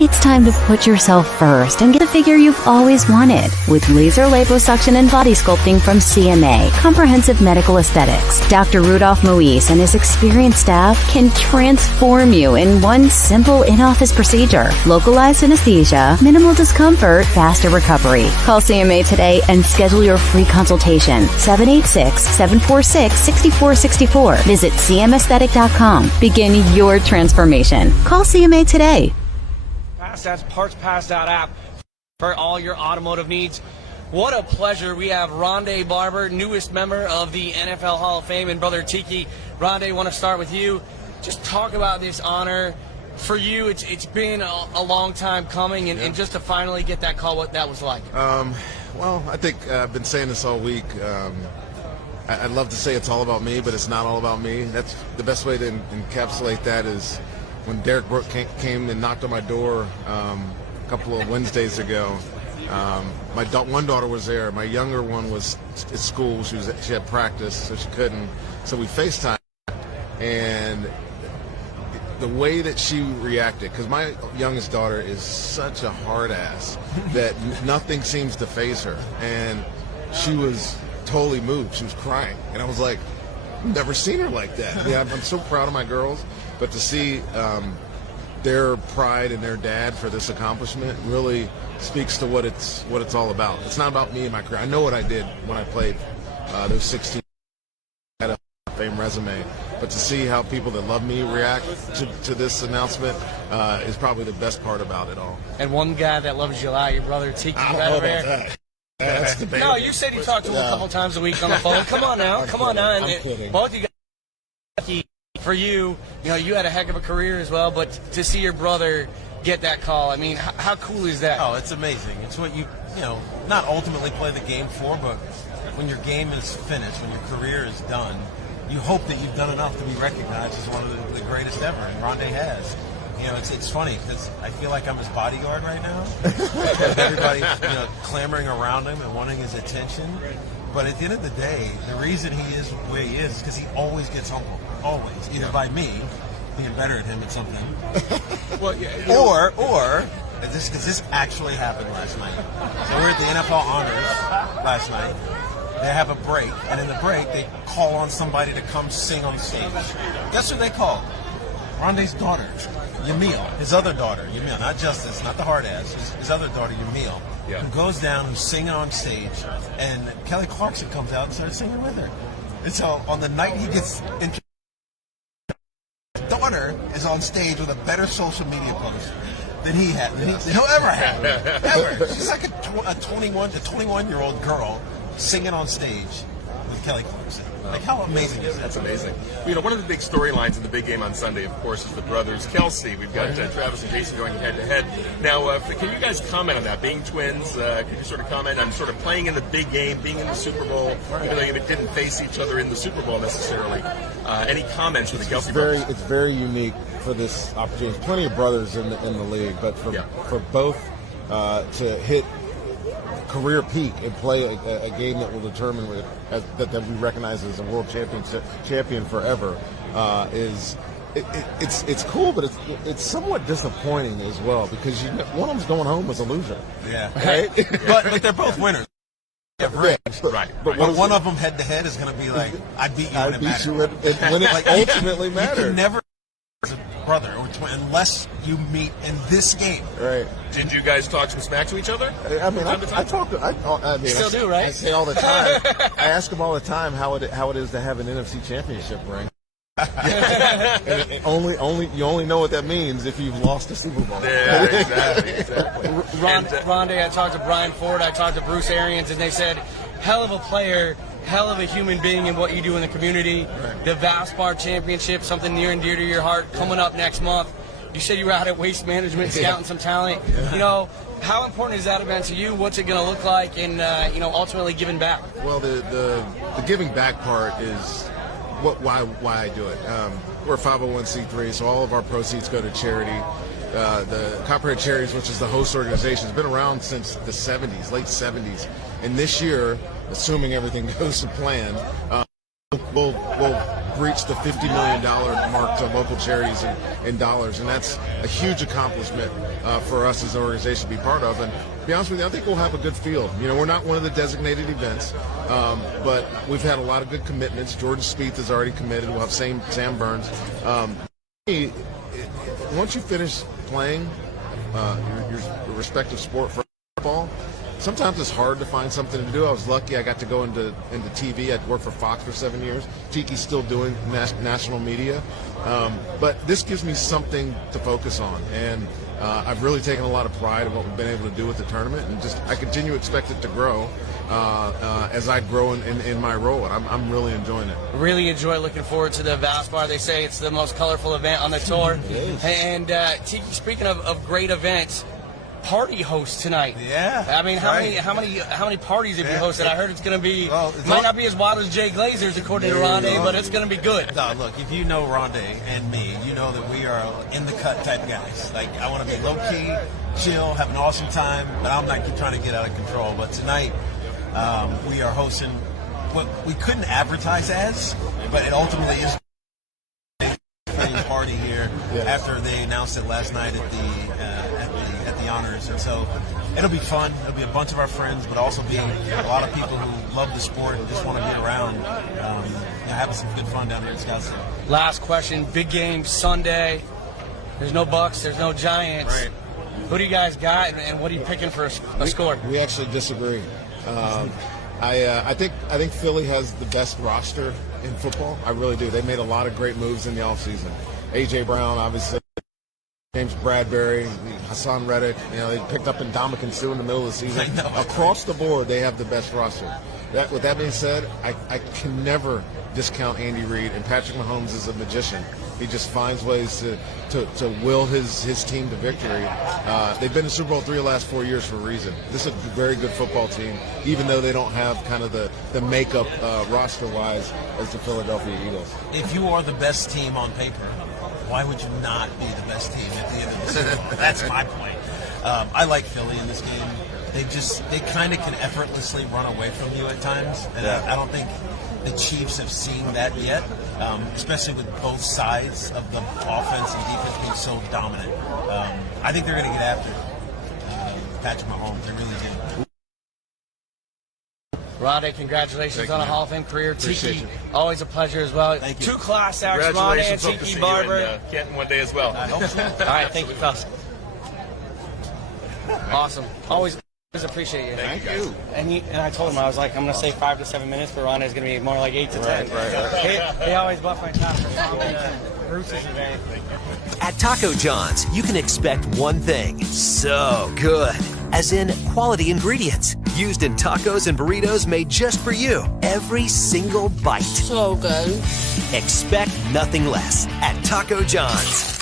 It's time to put yourself first and get the figure you've always wanted with laser liposuction and body sculpting from CMA Comprehensive Medical Aesthetics. Dr. Rudolph Moise and his experienced staff can transform you in one simple in-office procedure. Localized anesthesia, minimal discomfort, faster recovery. Call CMA today and schedule your free consultation. 786-746-6464. Visit cmaesthetic.com. Begin your transformation. Call CMA today. That's PartsPass app for all your automotive needs. What a pleasure. We have Rondé Barber, newest member of the NFL Hall of Fame, and Brother Tiki. Rondé, want to start with you. Just talk about this honor. For you, it's been a long time coming, and just to finally get that call, what that was like. Well, I think I've been saying this all week. I'd love to say it's all about me, but it's not all about me. That's the best way to encapsulate that is when Derek Brooke came and knocked on my door a couple of Wednesdays ago. My one daughter was there. My younger one was at school. She had practice, so she couldn't. So we FaceTimed, and the way that she reacted, because my youngest daughter is such a hard ass that nothing seems to faze her, and she was totally moved. She was crying, and I was like, I've never seen her like that. Yeah, I'm so proud of my girls. But to see their pride in their dad for this accomplishment really speaks to what it's all about. It's not about me and my career. I know what I did when I played those 16. I had a Hall of Fame resume, but to see how people that love me react to this announcement is probably the best part about it all. And one guy that loves you a lot, your brother Tiki. I don't know about that. That's debatable. No, you said you talked to him a couple times a week on the phone. Come on now. Come on now. I'm kidding. Both you guys. For you, you had a heck of a career as well, but to see your brother get that call, I mean, how cool is that? Oh, it's amazing. It's what you not ultimately play the game for, but when your game is finished, when your career is done, you hope that you've done enough to be recognized as one of the greatest ever, and Rondé has. It's funny because I feel like I'm his bodyguard right now. With everybody, clamoring around him and wanting his attention. But at the end of the day, the reason he is where he is because he always gets humbled. Always. Either by me, being better at him at something, or this actually happened last night. So we're at the NFL Honors last night. They have a break, and in the break, they call on somebody to come sing on stage. Guess who they called? Rondé's daughter, Yamil, his other daughter, Yamil, not Justice, not the hard ass, his other daughter, Yamil, who goes down, who's singing on stage, and Kelly Clarkson comes out and starts singing with her. And so on the night he gets introduced, his daughter is on stage with a better social media post than he had, than he'll ever have, ever. She's like a 21-year-old girl singing on stage with Kelly Clarkson. Like, how amazing is that? That's amazing. One of the big storylines in the big game on Sunday, of course, is the brothers Kelsey. We've got Travis and Jason going head-to-head. Now, can you guys comment on that? Being twins, could you sort of comment on sort of playing in the big game, being in the Super Bowl, even though you didn't face each other in the Super Bowl necessarily? Any comments for the Kelsey brothers? It's very unique for this opportunity. There's plenty of brothers in the league, but for both to hit career peak and play a game that will determine that we recognize as a world champion forever it's cool, but it's somewhat disappointing as well because one of them's going home as a loser. Yeah, right. but they're both winners. Right. But one of them head to head is going to be like, I beat you. I beat you, and when it ultimately matters. You can never as a brother or twin unless you meet in this game. Right. Did you guys talk some smack to each other? I mean, I talk to. I mean, still do, right? I say all the time. I ask them all the time how it is to have an NFC Championship ring. And you only know what that means if you've lost a Super Bowl. Yeah, exactly. Rondé, I talked to Brian Ford, I talked to Bruce Arians, and they said, hell of a player, hell of a human being in what you do in the community. Right. The Valspar Championship, something near and dear to your heart, coming up next month. You said you were out at Waste Management scouting some talent. Yeah. How important is that event to you? What's it going to look like? And ultimately giving back. Well, the giving back part is why I do it. We're a 501c3, so all of our proceeds go to charity. The Copperhead Charities, which is the host organization, has been around since the 70s, late 70s. And this year, assuming everything goes to plan, we'll breached the $50 million mark to local charities in dollars, and that's a huge accomplishment for us as an organization to be part of. And to be honest with you, I think we'll have a good field. You know, we're not one of the designated events, but we've had a lot of good commitments. Jordan Spieth is already committed. We'll have Sam Burns. Once you finish playing your respective sport for football, sometimes it's hard to find something to do. I was lucky I got to go into TV. I worked for Fox for 7 years. Tiki's still doing national media. But this gives me something to focus on. And I've really taken a lot of pride in what we've been able to do with the tournament. And just I continue to expect it to grow as I grow in my role. And I'm really enjoying it. Really enjoy looking forward to the Valspar. They say it's the most colorful event on the tour. And Tiki, speaking of great events, party host tonight. Yeah. I mean, how many parties have you hosted? I heard it's going to be might not be as wild as Jay Glazer's according to Rondé, but it's going to be good. No, look, if you know Rondé and me, you know that we are in the cut type guys. Like, I want to be low key, chill, have an awesome time, but I'm not trying to get out of control. But tonight, we are hosting what we couldn't advertise as, but it ultimately is a party here after they announced it last night at the honors, and so it'll be fun. It'll be a bunch of our friends, but also be a lot of people who love the sport and just want to be around, having some good fun down here in Scottsdale. Last question: big game Sunday. There's no Bucks. There's no Giants. Right. Who do you guys got, and what are you picking for a score? We actually disagree. I think Philly has the best roster in football. I really do. They made a lot of great moves in the offseason. A.J. Brown, obviously. James Bradbury, Hassan Reddick, they picked up Ndamukong Suh in the middle of the season. Across the board, they have the best roster. With that being said, I can never discount Andy Reid, and Patrick Mahomes is a magician. He just finds ways to will his team to victory. They've been in Super Bowl 3 the last 4 years for a reason. This is a very good football team, even though they don't have kind of the makeup roster-wise as the Philadelphia Eagles. If you are the best team on paper, why would you not be the best team at the end of the season? That's my point. I like Philly in this game. They kind of can effortlessly run away from you at times, and I don't think the Chiefs have seen that yet, especially with both sides of the offense and defense being so dominant. I think they're going to get after Patrick Mahomes. They really do. Rondé, congratulations on a Hall of Fame career. Tiki, always a pleasure as well. Thank you. 2 class acts, Rondé and Hope to Tiki see Barber. you in Canton one day as well. I hope so. All right, thank you, fellas. Awesome. Always appreciate you. Thank you. And I told him, I was like, I'm going to say 5 to 7 minutes, but Rondé's going to be more like 8 to 10. Right. He always buffed my time for Tom and Bruce's event. At Taco John's, you can expect one thing: so good. As in quality ingredients used in tacos and burritos made just for you. Every single bite. So good. Expect nothing less at Taco John's.